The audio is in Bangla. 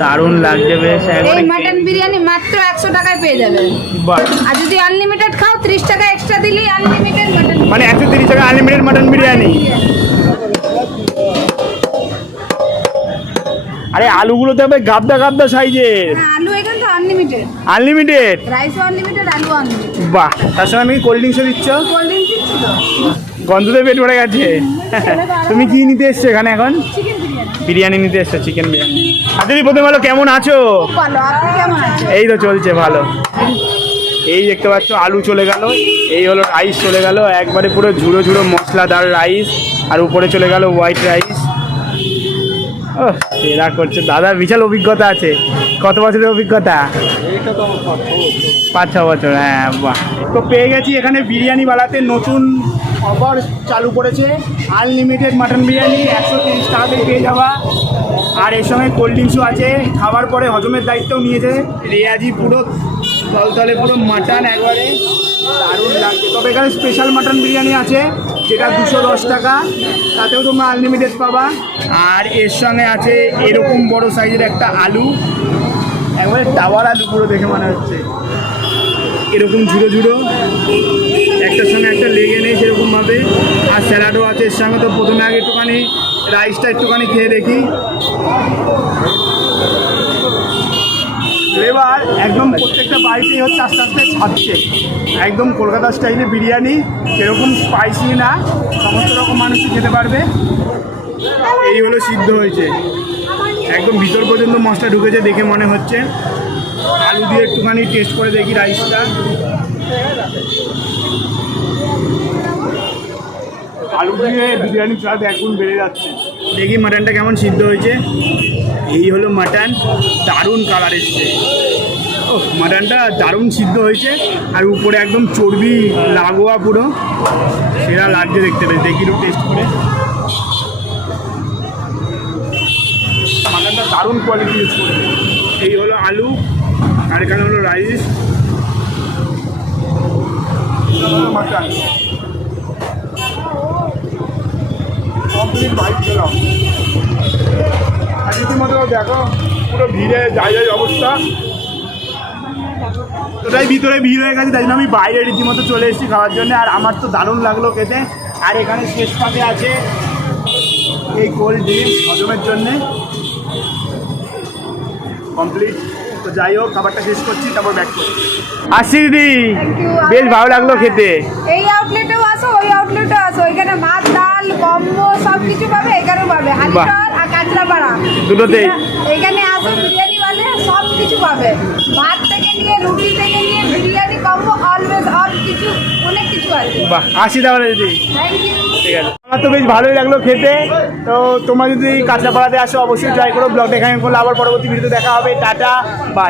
দারুণ লাগছে বেশ। এই মাটন বিরিয়ানি মাত্র 100 টাকায় পেয়ে যাবেন। আর যদি আনলিমিটেড খাও 30 টাকা এক্সট্রা দিলেই আনলিমিটেড মাটন, মানে 130 টাকা আনলিমিটেড মাটন বিরিয়ানি। আরে আলুগুলো তো গাবদা গাবদা সাইজের। আলু এখানে তো আনলিমিটেড, আনলিমিটেড রাইসও আনলিমিটেড, আলু আনলিমিটেড। বাহ, তার সঙ্গে আমি কোল্ড ড্রিঙ্কসও দিচ্ছ। কোল্ড ড্রিঙ্কস দিচ্ছি তো। গন্ধতে পেট ভরে গেছে। তুমি কি নিতে এসছো এখানে এখন? চিকেন বিরিয়ানি। বিরিয়ানি নিতে এসছো, চিকেন বিরিয়ানি। আচ্ছা প্রথমে বলো কেমন আছো? খুব ভালো, আপনি কেমন আছেন? এই তো চলছে ভালো। এই দেখতে পাচ্ছ আলু চলে গেল, এই হলো রাইস চলে গেল, একবারে পুরো ঝুড়ো ঝুড়ো মশলাদার রাইস, আর উপরে চলে গেল হোয়াইট রাইস। ও সেরা করছে দাদা, বিশাল অভিজ্ঞতা আছে। কত বছরের অভিজ্ঞতা? 5-6 বছর। হ্যাঁ বাহ। তো পেয়ে গেছি এখানে বিরিয়ানি বালাতে নতুন অফার চালু করেছে, আনলিমিটেড মাটন বিরিয়ানি 130 টাকাতেই পেয়ে যাওয়া। আর এর সঙ্গে কোল্ড ড্রিঙ্কসও আছে। খাবার পরে হজমের দায়িত্বও নিয়েছে রেয়াজি, পুরো তলতলে পুরো মাটন একবারে দারুণ লাগছে। তবে এখানে স্পেশাল মাটন বিরিয়ানি আছে যেটা 210 টাকা, তাতেও তোমরা আনলিমিটেড পাবা। আর এর সঙ্গে আছে এরকম বড় সাইজের একটা আলু, একবারে টাওয়ার আলু পুরো দেখে মনে হচ্ছে, এরকম ঝুড়ো ঝুড়ো, একটার সঙ্গে একটা লেগে নেই সেরকমভাবে। আর স্যালাডও আছে এর সঙ্গে। তো প্রথমে আগে একটুখানি রাইসটা একটুখানি খেয়ে দেখি। ফ্লেভার একদম প্রত্যেকটা বাড়িতেই হচ্ছে আস্তে আস্তে ছাড়ছে, একদম কলকাতা স্টাইলে বিরিয়ানি, সেরকম স্পাইসি না, সমস্ত রকম মানুষই খেতে পারবে। এই হলো সিদ্ধ হয়েছে, একদম ভিতর পর্যন্ত মশলা ঢুকেছে দেখে মনে হচ্ছে। আলু দিয়ে একটুখানি টেস্ট করে দেখি রাইসটা। আলু দিয়ে বিরিয়ানির স্বাদ একদম বেড়ে যাচ্ছে। দেখি মাটনটা কেমন সিদ্ধ হয়েছে। এই হলো মাটন, দারুণ কালার এসছে। ও মাটনটা দারুণ সিদ্ধ হয়েছে, আর উপরে একদম চর্বি লাগোয়া পুরো, সেরা লাগছে দেখতে পেয়ে। দেখি একটু টেস্ট করে। মাটনটা দারুণ কোয়ালিটি ইউজ করেছে। এই হলো আলু, আর এখানে হলো রাইস, মাটন কমপ্লিট বাইক পেলাম। আর রীতিমতো দেখো পুরো ভিড়ে যাই অবস্থা, ওটাই ভিতরে ভিড় হয়ে গেছে, তাই জন্য আমি বাইরে রীতিমতো চলে এসেছি খাওয়ার জন্য। আর আমার তো দারুণ লাগলো খেতে। আর এখানে শেষ পাতে আছে এই কোল্ড ড্রিঙ্কস হজমের জন্যে কমপ্লিট। তো যাই হোক, খাবারটা শেষ করছি, তারপর ব্যাক করছি। আসছি দিদি, বেশ ভালো লাগলো খেতে। এই আউটলেটেও আসো, ওই আউটলেটেও আসো, এখানে ভাত ডাল কম্বো সব কিছু পাবে, এখানেও পাবে, হালিশহর আর কাঁচরাপাড়া দুটোতেই। এখানে আসো, বিরিয়ানি বালে সব কিছু পাবে, ভাত থেকে নিয়ে রুটি থেকে নিয়ে বিরিয়ানি কম্বো, অলওয়েজ অল কিছু, অনেক কিছু আছে। বাহ, আসি তাহলে দিদি। Thank you. ঠিক আছে, আমার তো বেশ ভালোই লাগলো খেতে। তো তোমরা যদি কাঁচরাপাড়াতে আসো অবশ্যই ট্রাই করো। ব্লগটা এখানে করলে আবার পরবর্তী ভিডিওতে দেখা হবে। Tata, by.